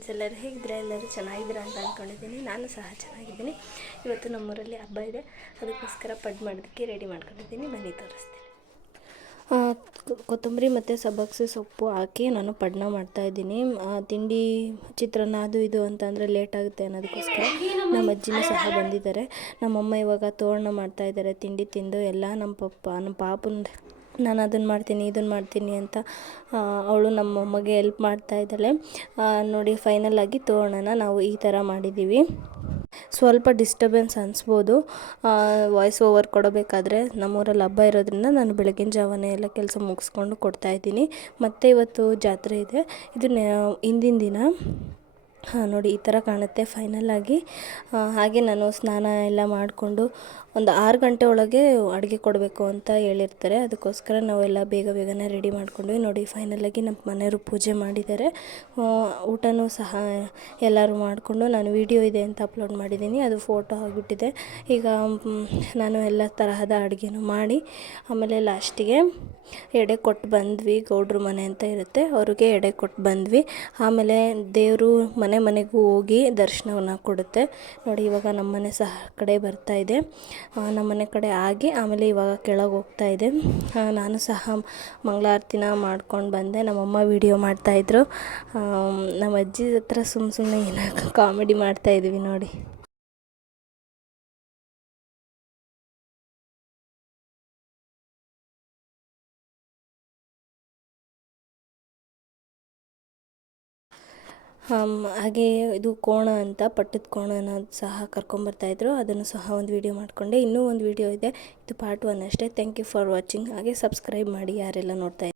Friends ಎಲ್ಲರೂ ಹೇಗಿದ್ದೀರಾ? ಎಲ್ಲರೂ ಚೆನ್ನಾಗಿದ್ದೀರಾ ಅಂತ ಅಂದ್ಕೊಂಡಿದ್ದೀನಿ ನಾನು ಸಹ ಚೆನ್ನಾಗಿದ್ದೀನಿ. ಇವತ್ತು ನಮ್ಮೂರಲ್ಲಿ ಹಬ್ಬ ಇದೆ. ಅದಕ್ಕೋಸ್ಕರ ಪಡ್ ಮಾಡೋದಕ್ಕೆ ರೆಡಿ ಮಾಡ್ಕೊಂಡಿದ್ದೀನಿ. ಬನ್ನಿ, ತೋರಿಸ್ತೀನಿ. ಕೊತ್ತಂಬರಿ ಮತ್ತು ಸಬ್ಬಕ್ಸಿ ಸೊಪ್ಪು ಹಾಕಿ ನಾನು ಪಡ್ನ ಮಾಡ್ತಾಯಿದ್ದೀನಿ ತಿಂಡಿ ಚಿತ್ರಾನ್ನ ಅದು ಇದು ಅಂತಂದರೆ ಲೇಟ್ ಆಗುತ್ತೆ ಅನ್ನೋದಕ್ಕೋಸ್ಕರ ನಮ್ಮ ಅಜ್ಜಿನೂ ಸಹ ಬಂದಿದ್ದಾರೆ. ನಮ್ಮಮ್ಮ ಇವಾಗ ತೋರಣ ಮಾಡ್ತಾಯಿದ್ದಾರೆ ತಿಂಡಿ ತಿಂದು ಎಲ್ಲ ನಮ್ಮ ಪಪ್ಪ, ನಮ್ಮ ಪಾಪನ ನಾನು ಅದನ್ನು ಮಾಡ್ತೀನಿ, ಇದನ್ನು ಮಾಡ್ತೀನಿ ಅಂತ ಅವಳು ನಮ್ಮ ಅಮ್ಮಗೆ ಎಲ್ಪ್ ಮಾಡ್ತಾ ಇದ್ದಾಳೆ. ನೋಡಿ ಫೈನಲ್ ಆಗಿ ತೋರಣನ ನಾವು ಈ ಥರ ಮಾಡಿದ್ದೀವಿ. ಸ್ವಲ್ಪ ಡಿಸ್ಟರ್ಬೆನ್ಸ್ ಅನಿಸ್ಬೋದು. ವಾಯ್ಸ್ ಓವರ್ ಕೊಡಬೇಕಾದ್ರೆ ನಮ್ಮೂರಲ್ಲಿ ಹಬ್ಬ ಇರೋದ್ರಿಂದ ನಾನು ಬೆಳಗಿನ ಜಾವನೇ ಎಲ್ಲ ಕೆಲಸ ಮುಗಿಸ್ಕೊಂಡು ಕೊಡ್ತಾ ಇದ್ದೀನಿ. ಮತ್ತು ಇವತ್ತು ಜಾತ್ರೆ ಇದೆ. ಇದನ್ನ ಹಿಂದಿನ ದಿನ ನೋಡಿ, ಈ ಥರ ಕಾಣುತ್ತೆ. ಫೈನಲ್ ಹಾಗೆ ನಾನು ಸ್ನಾನ ಎಲ್ಲ ಮಾಡಿಕೊಂಡು ಒಂದು ಆರು ಗಂಟೆ ಒಳಗೆ ಅಡುಗೆ ಕೊಡಬೇಕು ಅಂತ ಹೇಳಿರ್ತಾರೆ. ಅದಕ್ಕೋಸ್ಕರ ನಾವೆಲ್ಲ ಬೇಗ ಬೇಗನೆ ರೆಡಿ ಮಾಡ್ಕೊಂಡ್ವಿ. ನೋಡಿ ಫೈನಲಾಗಿ ನಮ್ಮ ಮನೆಯವರು ಪೂಜೆ ಮಾಡಿದ್ದಾರೆ. ಊಟನೂ ಸಹ ಎಲ್ಲರೂ ಮಾಡಿಕೊಂಡು ನಾನು ವಿಡಿಯೋ ಇದೆ ಅಂತ ಅಪ್ಲೋಡ್ ಮಾಡಿದ್ದೀನಿ. ಅದು ಫೋಟೋ ಆಗಿಬಿಟ್ಟಿದೆ. ಈಗ ನಾನು ಎಲ್ಲ ತರಹದ ಅಡುಗೆನೂ ಮಾಡಿ, ಆಮೇಲೆ ಲಾಸ್ಟಿಗೆ ಎಡೆ ಕೊಟ್ಟು ಬಂದ್ವಿ. ಗೌಡ್ರ ಮನೆ ಅಂತ ಇರುತ್ತೆ. ಅವ್ರಿಗೆ ಎಡೆ ಕೊಟ್ಟು ಬಂದ್ವಿ. ಆಮೇಲೆ ದೇವರು ಮನೆ ಮನೆಗೂ ಹೋಗಿ ದರ್ಶನವನ್ನು ಕೊಡುತ್ತೆ. ನೋಡಿ, ಇವಾಗ ನಮ್ಮ ಮನೆ ಸಹ ಕಡೆ ಬರ್ತಾ ಇದೆ. ನಮ್ಮನೆ ನಮ್ಮ ಮನೆ ಕಡೆ ಆಗಿ ಆಮೇಲೆ ಇವಾಗ ಕೆಳಗೆ ಹೋಗ್ತಾ ಇದೆ. ನಾನು ಸಹ ಮಂಗಳಾರತಿನ ಮಾಡ್ಕೊಂಡು ಬಂದೆ. ನಮ್ಮಮ್ಮ ವಿಡಿಯೋ ಮಾಡ್ತಾಯಿದ್ರು ನಮ್ಮ ಅಜ್ಜಿ ಹತ್ರ ಸುಮ್ಮ ಸುಮ್ಮನೆ ಏನೋ ಕಾಮಿಡಿ ಮಾಡ್ತಾಯಿದ್ವಿ ನೋಡಿ. ಹಾಗೆ ಇದು ಕೋಣ ಅಂತ, ಪಟ್ಟದ ಕೋಣನ ಸಹ ಕರ್ಕೊಂಬರ್ತಾಯಿದ್ರು ಅದನ್ನು ಸಹ ಒಂದು ವಿಡಿಯೋ ಮಾಡಿಕೊಂಡೆ. ಇನ್ನೂ ಒಂದು ವಿಡಿಯೋ ಇದೆ. ಇದು ಪಾರ್ಟ್ ಒನ್ ಅಷ್ಟೇ. ಥ್ಯಾಂಕ್ ಯು ಫಾರ್ ವಾಚಿಂಗ್ ಹಾಗೆ ಸಬ್ಸ್ಕ್ರೈಬ್ ಮಾಡಿ ಯಾರೆಲ್ಲ ನೋಡ್ತಾ